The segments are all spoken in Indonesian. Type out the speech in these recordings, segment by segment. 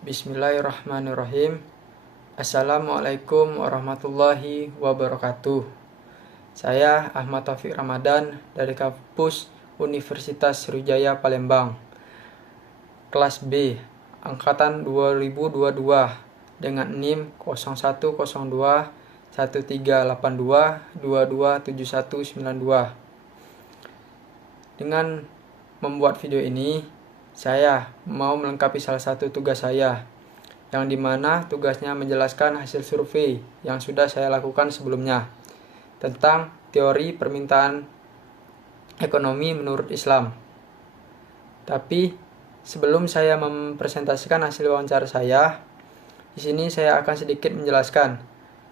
Bismillahirrahmanirrahim. Assalamualaikum warahmatullahi wabarakatuh. Saya Ahmad Taufik Ramadan dari kampus Universitas Sriwijaya Palembang. Kelas B, angkatan 2022 dengan NIM 0102 1382 227192. Dengan membuat video ini, saya mau melengkapi salah satu tugas saya, yang dimana tugasnya menjelaskan hasil survei yang sudah saya lakukan sebelumnya tentang teori permintaan ekonomi menurut Islam. Tapi sebelum saya mempresentasikan hasil wawancara saya, di sini saya akan sedikit menjelaskan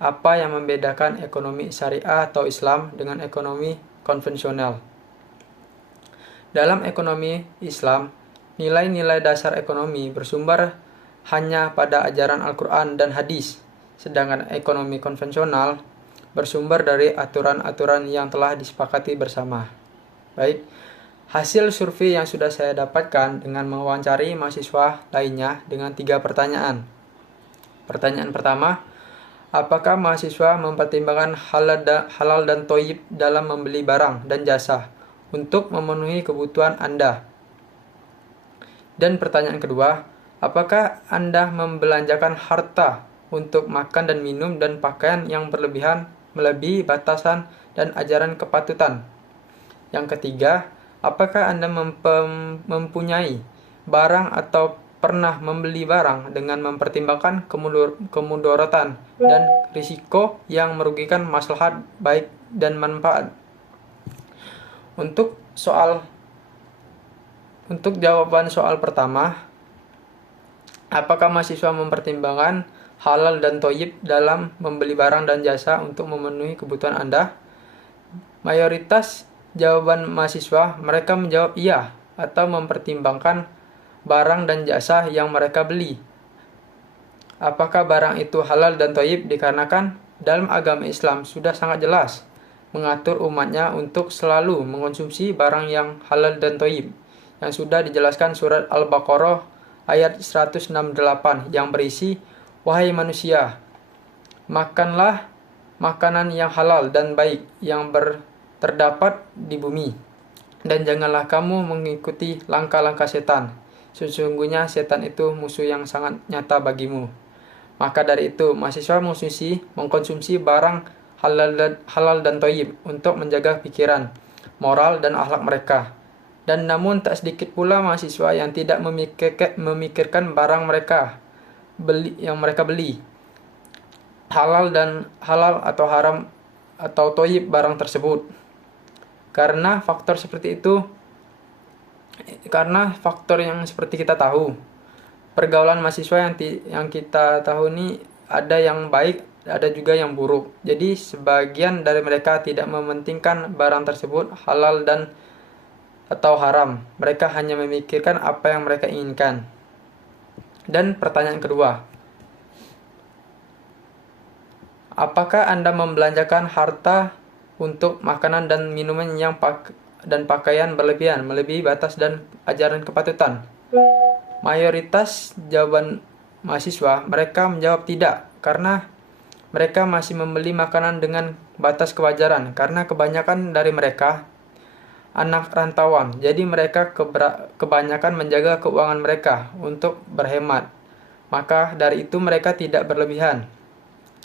apa yang membedakan ekonomi syariah atau Islam dengan ekonomi konvensional. Dalam ekonomi Islam, nilai-nilai dasar ekonomi bersumber hanya pada ajaran Al-Quran dan hadis, sedangkan ekonomi konvensional bersumber dari aturan-aturan yang telah disepakati bersama. Baik, hasil survei yang sudah saya dapatkan dengan mewawancari mahasiswa lainnya dengan 3 pertanyaan. Pertanyaan pertama, apakah mahasiswa mempertimbangkan halal dan thayyib dalam membeli barang dan jasa untuk memenuhi kebutuhan Anda? Dan pertanyaan kedua, apakah Anda membelanjakan harta untuk makan dan minum dan pakaian yang berlebihan melebihi batasan dan ajaran kepatutan? Yang ketiga, apakah Anda mempunyai barang atau pernah membeli barang dengan mempertimbangkan kemudaratan dan risiko yang merugikan maslahat baik dan manfaat? Untuk jawaban soal pertama, apakah mahasiswa mempertimbangkan halal dan thayyib dalam membeli barang dan jasa untuk memenuhi kebutuhan Anda? Mayoritas jawaban mahasiswa, mereka menjawab iya atau mempertimbangkan barang dan jasa yang mereka beli. Apakah barang itu halal dan thayyib? Dikarenakan dalam agama Islam sudah sangat jelas mengatur umatnya untuk selalu mengonsumsi barang yang halal dan thayyib, yang sudah dijelaskan surat Al-Baqarah ayat 168 yang berisi, "Wahai manusia, makanlah makanan yang halal dan baik yang terdapat di bumi, dan janganlah kamu mengikuti langkah-langkah setan. Sesungguhnya setan itu musuh yang sangat nyata bagimu." Maka dari itu, mahasiswa mengkonsumsi barang halal dan thayyib untuk menjaga pikiran, moral, dan akhlak mereka. Dan namun tak sedikit pula mahasiswa yang tidak memikirkan barang yang mereka beli halal atau haram atau thayyib barang tersebut. Karena faktor yang seperti kita tahu, pergaulan mahasiswa yang kita tahu ini ada yang baik, ada juga yang buruk. Jadi sebagian dari mereka tidak mementingkan barang tersebut halal atau haram. Mereka hanya memikirkan apa yang mereka inginkan. Dan pertanyaan kedua, apakah Anda membelanjakan harta untuk makanan dan minuman dan pakaian berlebihan, melebihi batas dan ajaran kepatutan? Mayoritas jawaban mahasiswa, mereka menjawab tidak, karena mereka masih membeli makanan dengan batas kewajaran, karena kebanyakan dari mereka anak rantauan, jadi mereka kebanyakan menjaga keuangan mereka untuk berhemat. Maka dari itu mereka tidak berlebihan.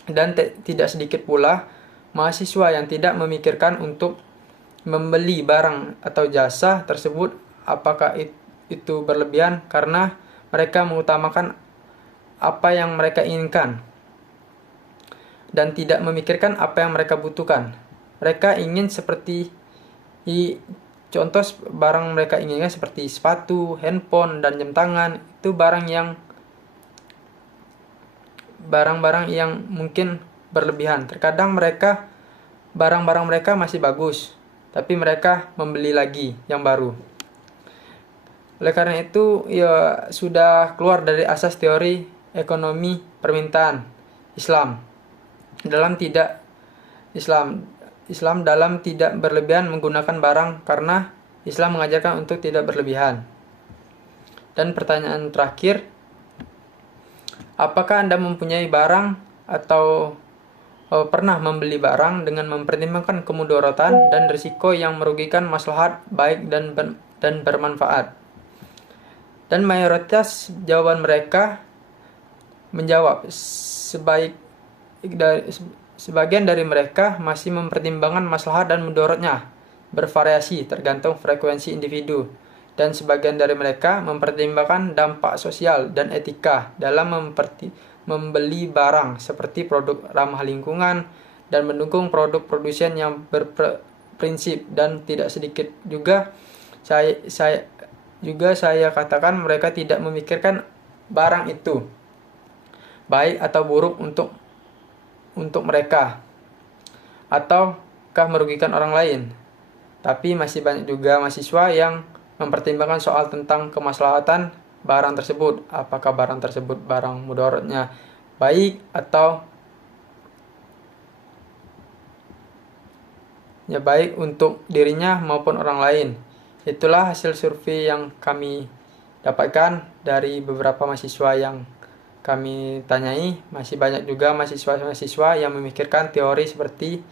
Dan tidak sedikit pula mahasiswa yang tidak memikirkan untuk membeli barang atau jasa tersebut apakah itu berlebihan, karena mereka mengutamakan apa yang mereka inginkan dan tidak memikirkan apa yang mereka butuhkan. Mereka ingin contoh barang mereka inginkan seperti sepatu, handphone, dan jam tangan. Itu barang-barang yang mungkin berlebihan. Terkadang barang-barang mereka masih bagus, tapi mereka membeli lagi yang baru. Oleh karena itu, ya sudah keluar dari asas teori ekonomi permintaan Islam dalam tidak berlebihan menggunakan barang, karena Islam mengajarkan untuk tidak berlebihan. Dan pertanyaan terakhir, Apakah Anda mempunyai barang atau pernah membeli barang dengan mempertimbangkan kemudaratan dan risiko yang merugikan maslahat baik dan bermanfaat? Dan mayoritas jawaban mereka menjawab sebagian dari mereka masih mempertimbangkan maslahat dan mudaratnya, bervariasi tergantung frekuensi individu, dan sebagian dari mereka mempertimbangkan dampak sosial dan etika dalam membeli barang seperti produk ramah lingkungan dan mendukung produk produsen yang berprinsip. Dan tidak sedikit juga saya katakan mereka tidak memikirkan barang itu baik atau buruk untuk mereka ataukah merugikan orang lain. Tapi masih banyak juga mahasiswa yang mempertimbangkan soal tentang kemaslahatan barang tersebut. Apakah barang tersebut barang mudaratnya baik atau baik untuk dirinya maupun orang lain. Itulah hasil survei yang kami dapatkan dari beberapa mahasiswa yang kami tanyai. Masih banyak juga mahasiswa yang memikirkan teori seperti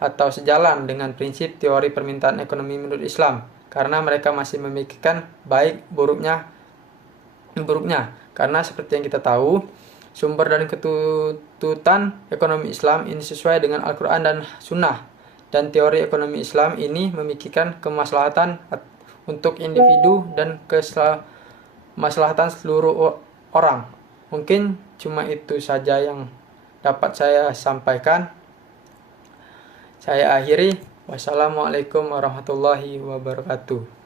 atau sejalan dengan prinsip teori permintaan ekonomi menurut Islam, karena mereka masih memikirkan baik buruknya. Karena seperti yang kita tahu, sumber dan ketututan ekonomi Islam ini sesuai dengan Al-Quran dan Sunnah, dan teori ekonomi Islam ini memikirkan kemaslahatan untuk individu dan kemaslahatan seluruh orang. Mungkin cuma itu saja yang dapat saya sampaikan. Saya akhiri. Wassalamualaikum warahmatullahi wabarakatuh.